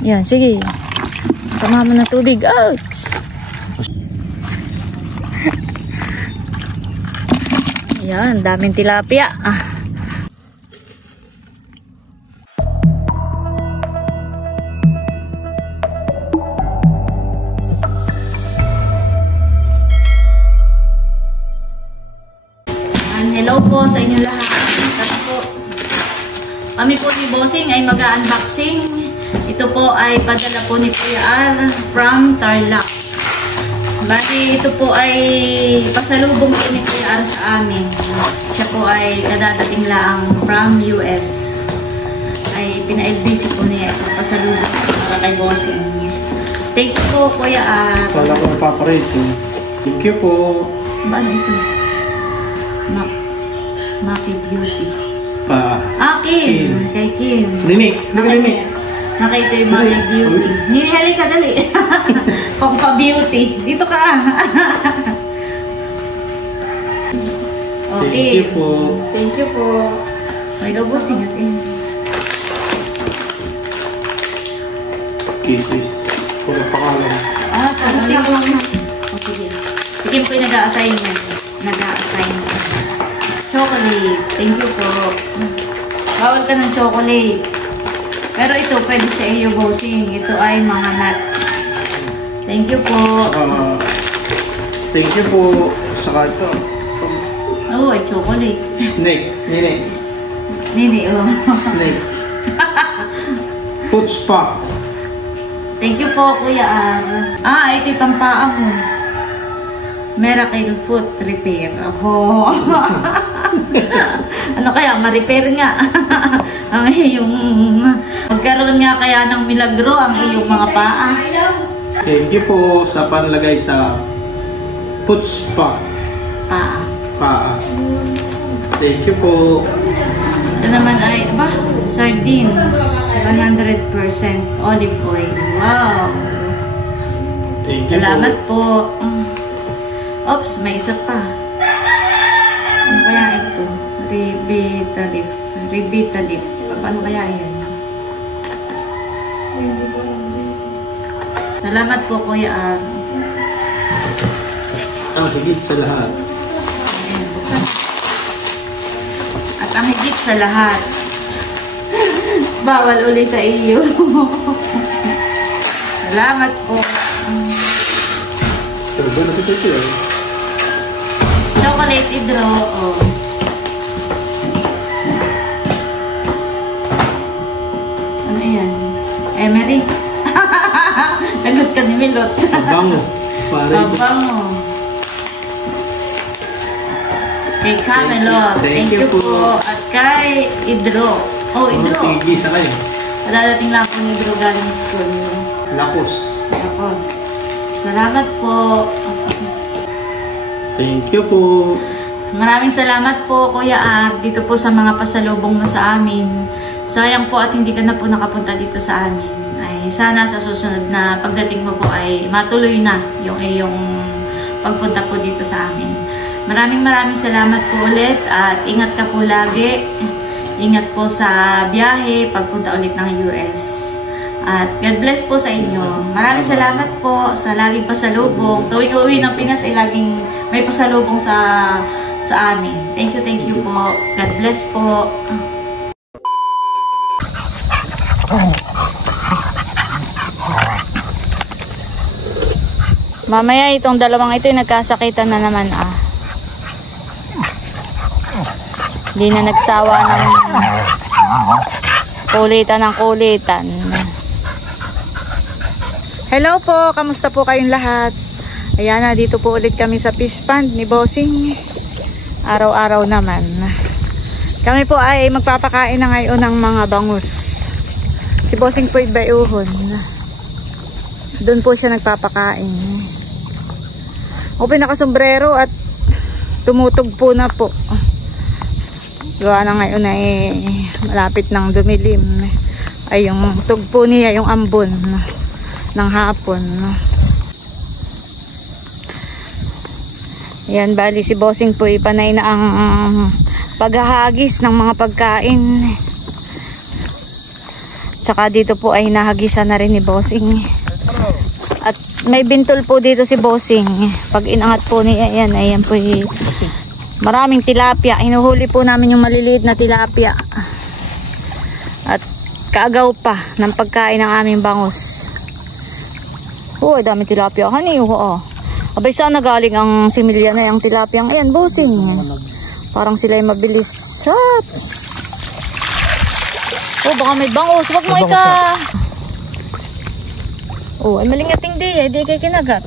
Yan, sige. Samahan mo ng tubig. Ouch! Yan, daming tilapia. Hello po sa inyo lahat. Kami po ni Bossing ay mag-unboxing. Ito po ay padala po ni Kuya Ar from Tarlac. Bali, ito po ay pasalubong po ni Kuya Ar sa amin. Siya po ay kadadating lang from US. Ay pina-LBC po niya ito. Pasalubong para kay Bossing. Thank you po, Kuya Ar. Kala ko napaparate. Thank you po. Ba ito? Maki Beauty. Kim. Kay Kim. Nini. Nakita yung Maki Beauty. Nini, halika dali. Pangpa Beauty. Dito ka. Okay. Thank you po. Thank you po. May Bossing natin. Kisses. Puro pangalan. Kasi ako lang. Sige. Si Kim po yung nag-a-assign niya. Nag-a-assign. Chocolate. Thank you po. Bawal ka ng chocolate. Pero ito, pwede sa iyo, Bossing. Ito ay mga nuts. Thank you po. Thank you po. Saka ito. Oo, ay chocolate. Snake. Nini. Nini, oh. Snake. Foot spa. Thank you po, Kuya Ar. Ito yung pampaa mo. Miracle Foot Repair. Ako. Ano kaya? Ma-repair nga. Ang iyong... Magkaroon nga kaya ng milagro ang iyong mga paa. Thank you po sa panlagay sa foot spa. Paa. Thank you po. Ito naman ay, sardines. 100% olive oil. Wow. Thank you. Salamat po. Oops, may isa pa. Ano kaya ito? Ribitalip. Paano kaya yan? Salamat po, Kuya Ar. Ang higit sa lahat. At ang higit sa lahat. Bawal uli sa iyo. Salamat po. Chocolate hydro. Ano yan? Emery. Lagot ka ni Milot. Pabango. Pabango. Kay Camelot. Thank you po. At kay Hydro. Hydro. Tigisa kayo. Dadating lang po ni Hydro galing school. Lakos. Salamat po. Thank you po. Maraming salamat po, Kuya Ar, dito po sa mga pasalubong mo sa amin. Sayang po at hindi ka na po nakapunta dito sa amin. Ay sana sa susunod na pagdating mo po ay matuloy na yung iyong pagpunta po dito sa amin. Maraming salamat po ulit at ingat ka po lagi. Ingat po sa biyahe, pagpunta ulit ng US. At God bless po sa inyo. Maraming salamat po sa laging pasalubong. Tuwing uwi ng Pinas ay laging may pasalubong sa amin. Thank you po. God bless po. Mamaya itong dalawang ito ay nagkasakitan na naman Hindi na nagsawa ng kulitan. Hello po, kamusta po kayong lahat? Ayan na, dito po ulit kami sa fish pond ni Bossing. Araw-araw naman. Kami po ay magpapakain na ngayon ng mga bangus. Si Bossing po ay bayuhon. Doon po siya nagpapakain. Ako pinakasombrero at tumutugpo na po. Gawa na ngayon ay malapit ng dumilim. Ay yung tugpo niya, yung ambon ng hapon. Yan, bali si Bossing po ipanay na ang paghahagis ng mga pagkain. Tsaka dito po ay nahagisan na rin ni Bossing. At may bintol po dito si Bossing. Pag inangat po niya, ayan po maraming tilapia. Hinuhuli po namin yung maliliit na tilapia. At kaagaw pa ng pagkain ng aming bangus. Oh, dami tilapia. Hani, abay, sana galing ang similya na yung tilapia. Ayan, Bossing. Parang sila ay mabilis. Hops! Oh, baka may bangus. Wag mo ika. Oh, ay malingating di. Di kay kinagat.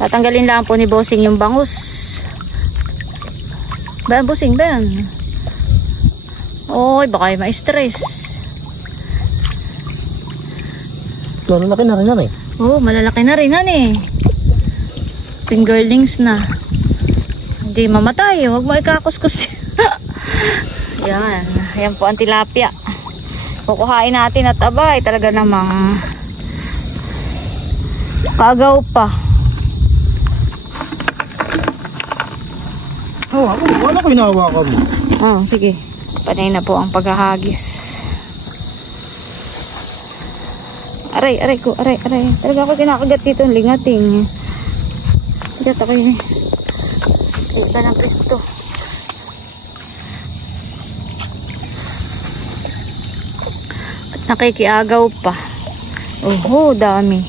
Tatanggalin lang po ni Bossing yung bangus. Ba, Bossing, ba yan? Oy, baka may ma-stress. Malalaki na rin yan eh. Oh, malalaki na rin yan eh. Fingerlings na. Hindi mamatay. Huwag mo ikakuskus. Yan. Yan po ang tilapia. Kukuhain natin at abay. Talaga namang kaagaw pa. Oh, wala ko hinahawakan mo. Oh, sige. Panay na po ang paghahagis. Aray ko. Talaga ako kinakagat dito. Lingating. Tigat ako yun. Ito ng presto. At nakikiagaw pa. Oh, dami.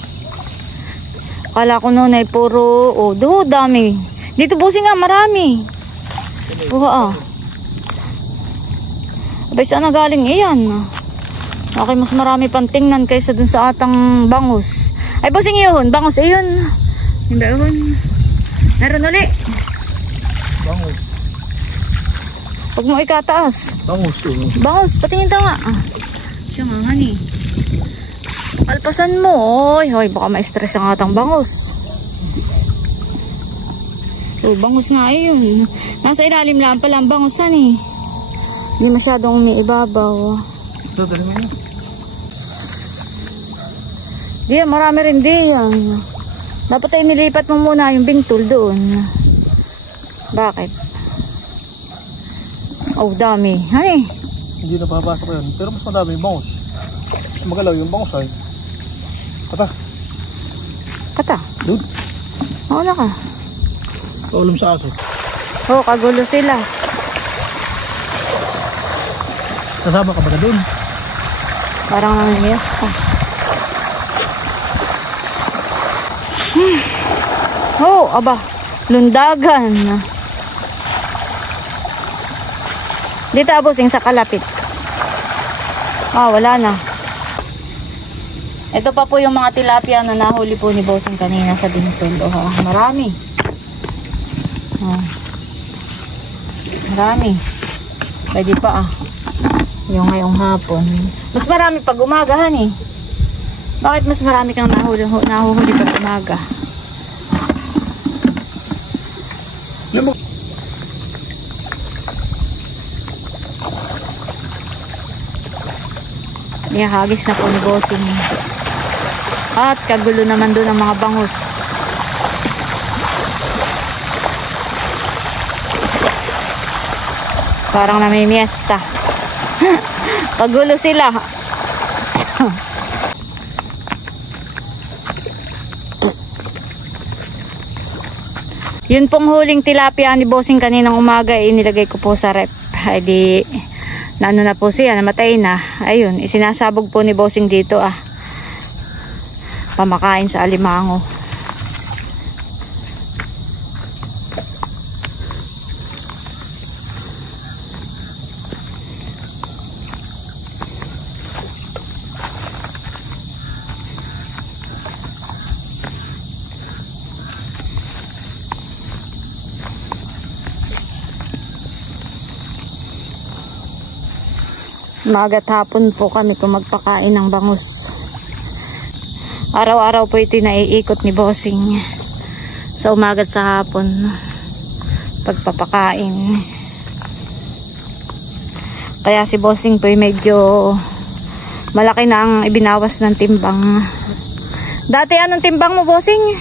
Akala ko noon ay puro, dami. Dito Bossing nga, marami. Abay, saan na galing iyan? Okay, mas marami pang tingnan kaysa dun sa atang bangus. Ay, Bossing yun. Bangus, ayun. Hindi yun. Meron ulit. Bangus. Huwag mo ikataas. Bangus. Bangus, patingin ka nga. Siya nga, honey. Alpasan mo. Hoy, baka ma-stress ang atang bangus. So, bangus nga yun. Nasa ilalim lang pala ang bangus, honey. Hindi masyadong umiibabaw. Ito, dali mo yun. Diyan, marami rin diyan. Dapat ay nilipat mo muna yung bintol doon. Bakit? Oh, dami. Honey. Hindi na papasok yun. Pero mas madami yung bangus. Mas magalaw yung bangus ay. Kata. Doon. Wala ka. Kaulam sa aso. Oh, kagulo sila. Kasama ka ba na doon? Parang nangyayas pa. Oh, aba. Lundagan. Dito Bossing sa kalapit. Wala na. Ito pa po yung mga tilapia na nahuli po ni Bossing kanina sa bintol. Marami. Marami. Pwede pa yung ngayong hapon. Mas marami pag umagahan eh. Bakit mas marami kang nahuhuli pag umaga? Hagis na po ni Bossing. At kagulo naman doon ang mga bangus. Parang namimiesta. Kagulo sila. Yun pong huling tilapia ni Bossing kaninang umaga, inilagay ko po sa rep. Ay di naano na po siya, namatay na. Ayun, isinasabog po ni Bossing dito pamakain sa alimango. Maga't hapon po kami kung magpakain ng bangus. Araw-araw po ito naiikot ni Bossing. Sa umaga't sa hapon. Pagpapakain. Kaya si Bossing po medyo malaki na ang ibinawas ng timbang. Dati anong timbang mo, Bossing?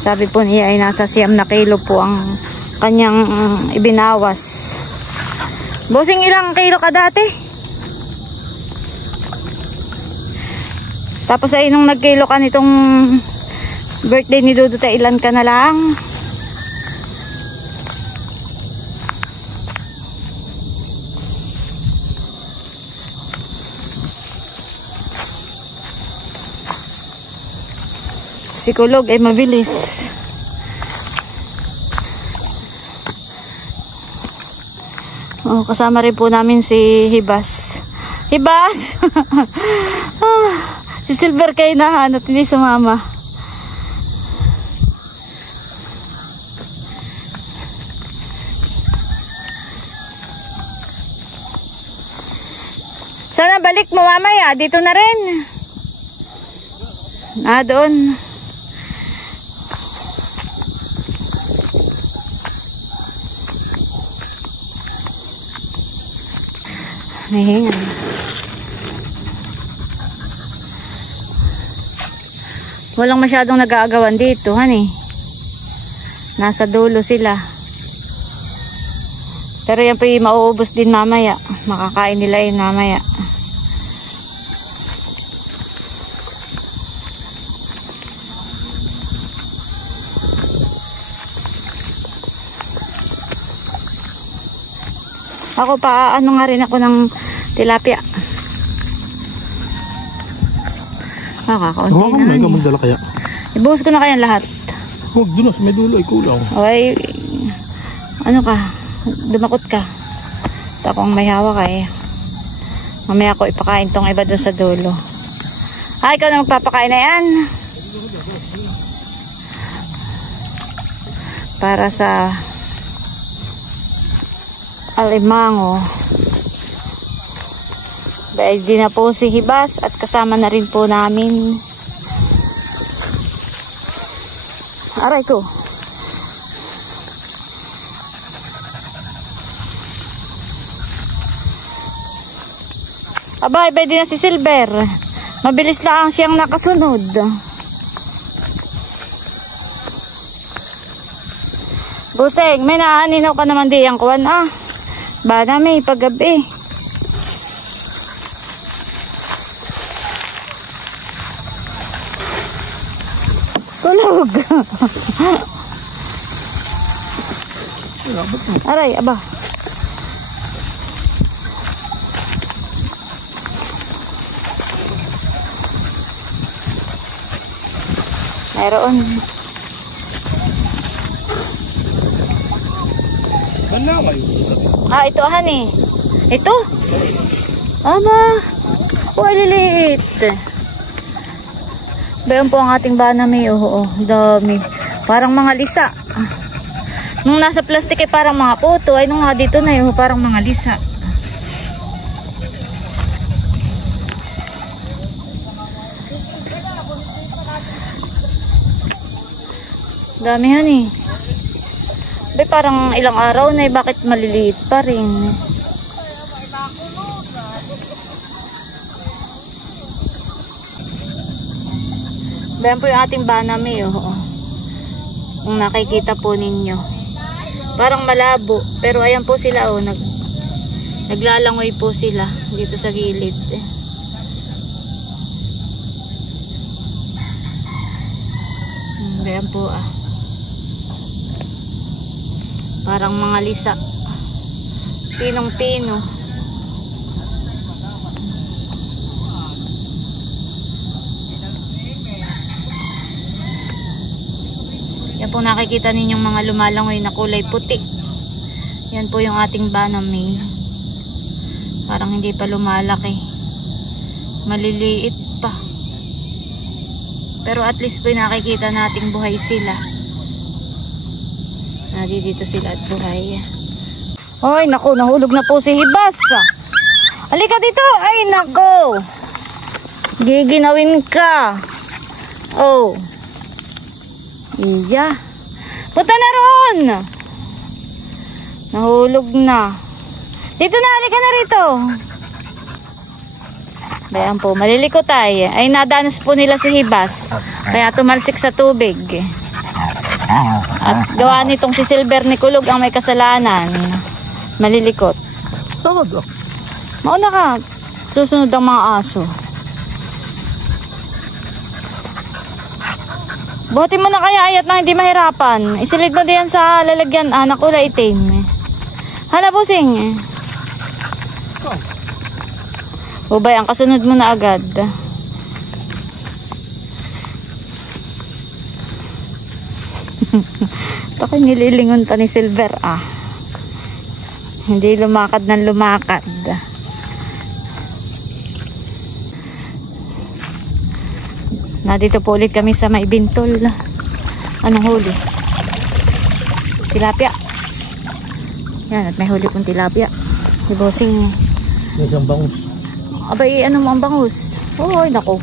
Sabi po niya ay nasa 9 na kilo po ang kanyang ibinawas. Bossing, ilang kilo ka dati? Tapos ay nung nagkilo ka nitong birthday ni Duduta, ilan ka na lang? Psikolog ay mabilis. Oh, kasama rin po namin si Hibas. Hibas! Si Silver kayo nahanap, hindi sumama. Sana balik mo mamaya, dito na rin. Doon. Nahinga. Walang masyadong nag-aagawan dito, honey. Nasa dulo sila. Pero yan po yung mauubos din mamaya. Makakain nila yun mamaya. Ako pa, ano nga rin ako ng tilapia. Kakaunti na. May magdala kaya. Ibuhos ko na kaya lahat. Huwag doon, may dulo ay kulang. Okay, ano ka, dumakot ka. Takong may hawak eh. Mamaya ko ipakain tong iba doon sa dulo. Ikaw na magpapakain na yan. Para sa alimango. Dahil din na po si Hibas at kasama na rin po namin. Aray ko. Abay, pwede na si Silver. Mabilis lang siyang nakasunod. Buseng, may naaninaw ka naman di ang kuwan Bana may paggabi. Tulog. Aray, aba. Mayroon. Ito honey. Ito? Aba. Liliit. Bayan po ang ating banami. Dami. Parang mga lisa. Nung nasa plastic ay parang mga puto. Ay nung nga dito na yun, parang mga lisa. Dami honey. Parang ilang araw na bakit maliliit pa rin? Bayan po yung ating banami kung nakikita po ninyo. Parang malabo, pero ayan po sila naglalangoy po sila dito sa gilid. Bayan po parang mga lisa. Pinong-pino. Yan po nakikita ninyong mga lumalangoy na kulay puti. Yan po yung ating banami. Parang hindi pa lumalaki. Maliliit pa. Pero at least po nakikita nating buhay sila. Dito sila at buhay. Ay, naku, nahulog na po si Hibas. Halika dito. Ay, naku. Giginawin ka. Iya. Punta na roon. Nahulog na. Dito na, halika na rito. Bayan po, maliliko tayo. Ay, nadanas po nila si Hibas. Kaya tumalsik sa tubig. At gawa nitong si Silver ni Kulog ang may kasalanan. Malilikot. Takot. Mauna ka. Susunod ang mga aso. Buhatin mo na kaya ayat na hindi mahirapan. Isilid mo diyan sa lalagyan na kulay itim. Hala, Busing. Ubay, ang kasunod mo na agad. Baka nililingon pa ni Silver Hindi lumakad ng lumakad. Dito po ulit kami sa Maibintol. Anong huli? Tilapia. Yan, at may huli pong tilapia. Si Bossing. May isang bangus. Abay, ano mo ang bangus? Oy, nako.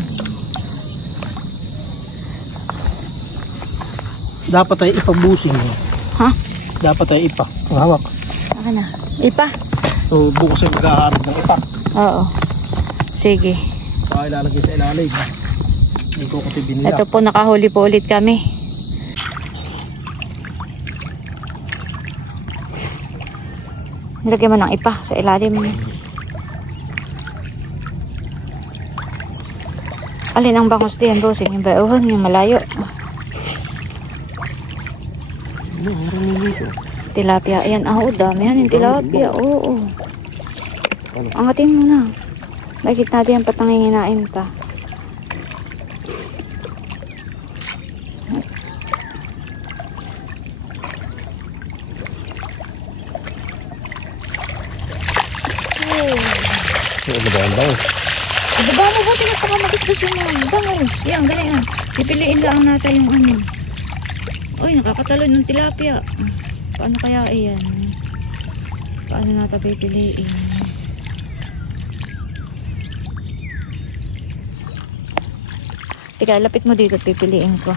Dapat ay ipabusing. Ha? Dapat ay ipa. Ang hawak. Akin na. Ipa? So, bukas ay magkaharap ng ipa. Oo. Sige. Baka ilalagay sa ilalig. Hindi ko kasi binila. Ito po, nakahuli po ulit kami. Nilagyan mo ng ipa sa ilalim. Alin ang bangus diyan, Bossing? Yung bauhan, yung malayo. Tilapia. Ayan, dami yan yung tilapia. Oo. Angatin mo na. Bakit natin ang patanginginain pa. Baba mo ba? Tinataka magisgas yung mga bangus. Yan, galing na. Pipiliin lang natin yung ano. Uy, nakakatalon ng tilapia. Paano kaya iyan? Paano natin pipiliin? Tika, lapit mo dito. Pipiliin ko.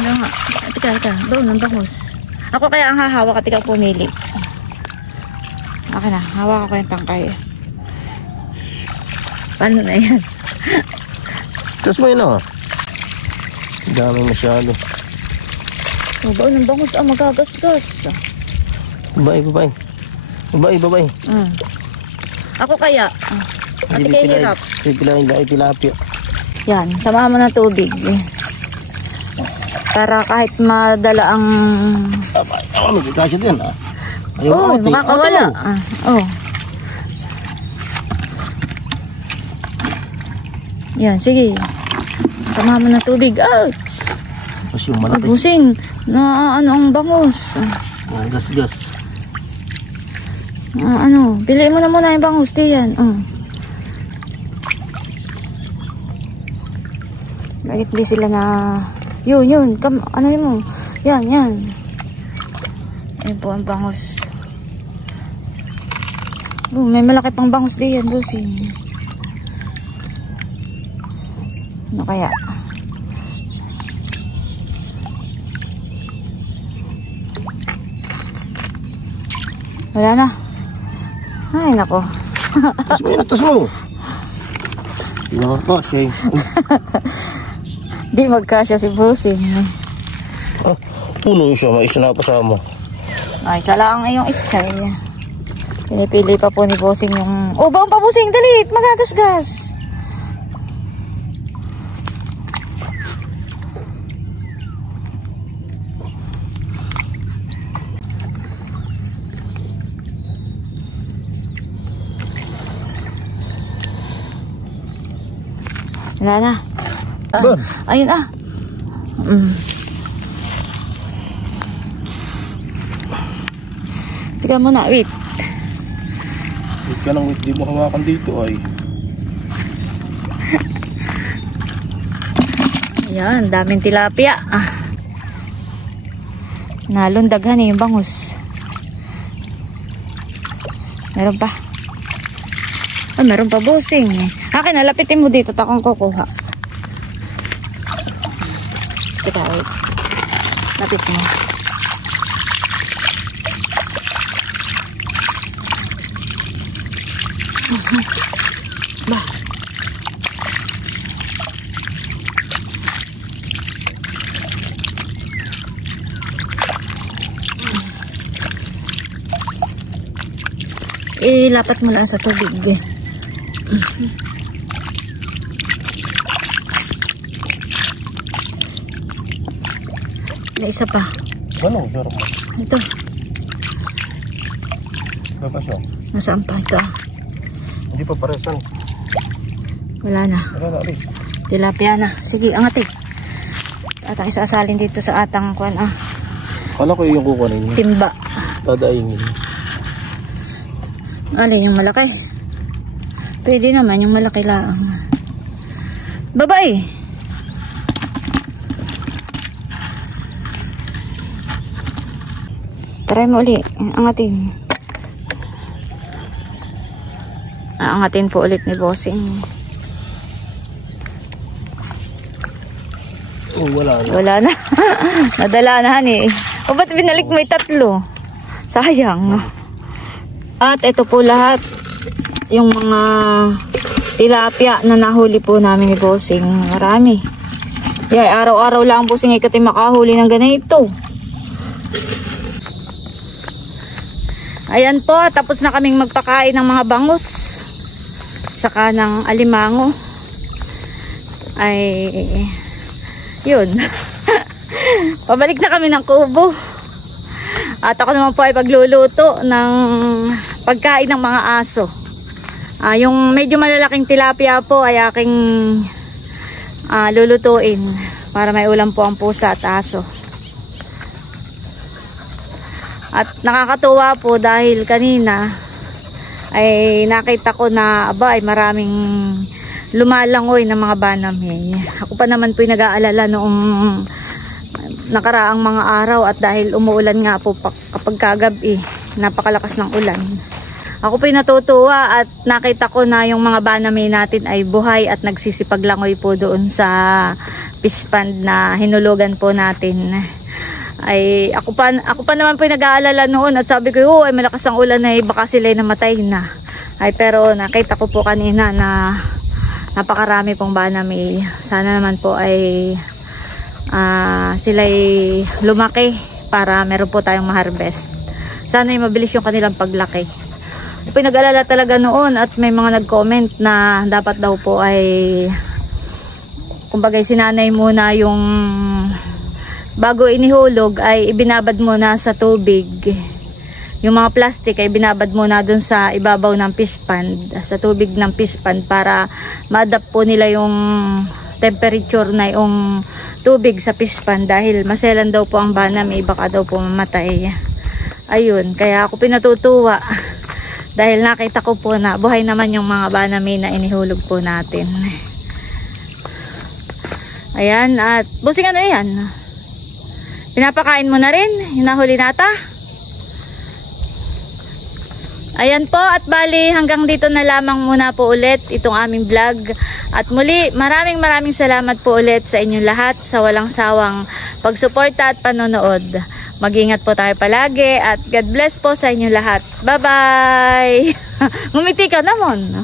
Ano nga? Tika. Doon ang bangus. Ako kaya ang hahawak at ikaw pumili. Okay na. Hawak ako yung tangkay. Paano na yan? Tapos mo yun dami masyado. Baon ng bangus magagasgas. Babae. Ako kaya. Ate kayo hirap. Pipilain dahil tilapia. Yan, samahan mo ng tubig. Para kahit madala ang... May kasya din makakawala. Yan, sige. Samahan mo ng tubig. Ouch! Tapos yung malaki. Busing. Ano ang bangus? Gas. Piliin mo na muna yung bangus. Diyan. Bakit di sila na... Yun. Ano yun mo? Yan. Ayun po ang bangus. May malaki pang bangus diyan, Busing. Ano kaya? Wala na. Ay, nako. Tapos mo. Nakakasya. Di magkasya si Busing. Puno siya. May isa na pasama. Ay, siya lang ang iyong itchay. Pinipili pa po ni Busing yung... baon pa, Busing. Dali. Magagasgas. Wala na. Ayun Tika muna, wait. Wait ka lang, di mo hawakan dito ay. Ayan, daming tilapia. Nalundaghan yung bangus. Meron pa. Meron pa, Busing. Akin, lapitin mo dito. Takong kukuha. Kita, wait. Lapit mo. Ba. ilapat mo lang sa tubig. May isa pa. Ano? Sure mo. Ito. Ano pa siya? Nasaan pa ito? Hindi pa paresan. Wala na. Wala na, Ali. Tilapia na. Sige, angatin. Atang isasalin dito sa atang kuan Kala ko yung kukunin. timba. Dadaingin. Alin yung malaki? Pwede naman yung malaki lang. Babae. Try mo ulit. Angatin. Angatin po ulit ni Bossing. Oh, wala na. Wala na. Nadala na eh. O ba't binalik mo 3? Sayang. At ito po lahat. Yung mga tilapia na nahuli po namin ni Bossing. Marami. Yeah, araw-araw lang Bossing ikati makahuli ng ganito. Ayan po, tapos na kaming magpakain ng mga bangus. Saka ng alimango. Ay, yun. Pabalik na kami ng kubo. At ako naman po ay pagluluto ng pagkain ng mga aso. Yung medyo malalaking tilapia po ay aking lulutuin para may ulam po ang pusa at aso. At nakakatuwa po dahil kanina ay nakita ko na aba ay maraming lumalangoy ng mga banami. Ako pa naman po nag-aalala noong nakaraang mga araw at dahil umuulan nga po kapag kagabi, napakalakas ng ulan. Ako po natutuwa at nakita ko na yung mga banami natin ay buhay at nagsisipaglangoy po doon sa fish pond na hinulugan po natin. Ay ako pa naman po nag-aalala noon at sabi ko, ay malakas ang ulan ay baka sila ay namatay na. Ay pero nakita ko po kanina na napakarami pong banami. Sana naman po ay sila'y lumaki para meron po tayong ma-harvest. Sana ay mabilis yung kanilang paglaki. Pinag-alala talaga noon at may mga nag-comment na dapat daw po ay kumbaga sinanay muna yung bago inihulog ay ibinabad muna sa tubig. Yung mga plastic ay binabad muna dun sa ibabaw ng fish pond, sa tubig ng fish pond para ma-adapt po nila yung temperature na yung tubig sa fish pond dahil maselan daw po ang banami, baka daw po mamatay. Ayun, kaya ako pinatutuwa dahil nakita ko po na buhay naman yung mga banami na inihulog po natin. Ayan, at Bossing ano yan? Pinapakain mo na rin? Yung nahuli nata? Ayan po, at bali hanggang dito na lamang muna po ulit itong aming vlog. At muli, maraming salamat po ulit sa inyong lahat sa walang sawang pagsuporta at panonood. Mag-ingat po tayo palagi at God bless po sa inyong lahat. Bye-bye! Ngumiti ka naman.